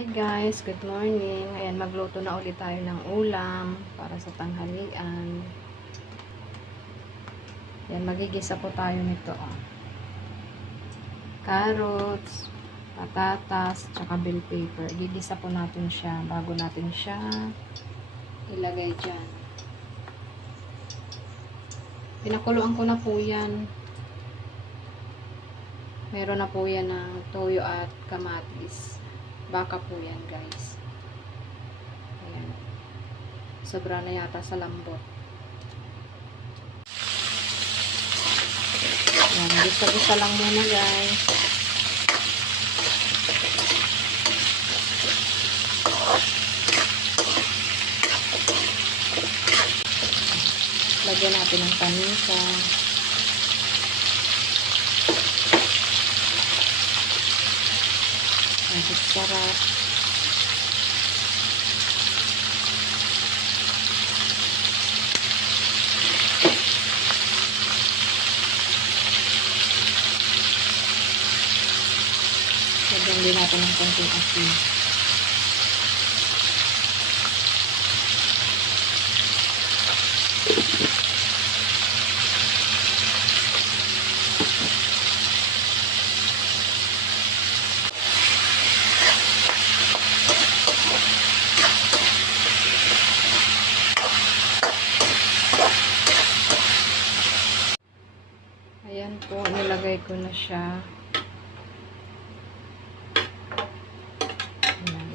Hi guys, good morning. Ayan, magluto na ulit tayo ng ulam para sa tanghalian. Ayan, magigisa po tayo nito. Carrots, patatas, tsaka bell pepper. Gigisa po natin siya bago natin siya ilagay dyan. Pinakuluan ko na po yan. Meron na po yan ng toyo at kamatis. Baka po yan guys. Ayan. Sobra na yata sa lambot. Ayan. Gisa-gisa lang muna guys. Lagyan natin ng paminta. Ang sarap. Lagyan din natin ng konting asin. Ayan po, nilagay ko na siya. Ayan.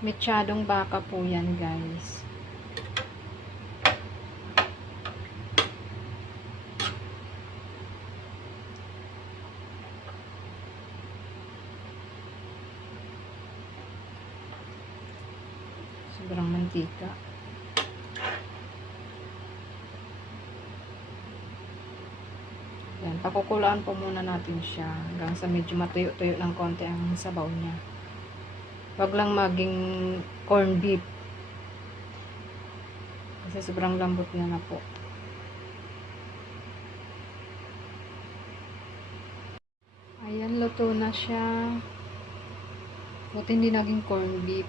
Mechadong baka po yan guys. Sobrang mantika. Yan, pakukulaan po muna natin siya hanggang sa medyo matuyo-tuyo ng konti ang sabaw niya. Wag lang maging corn beef. Kasi sobrang lambot na po. Ayan, luto na siya. Buti hindi naging corn beef.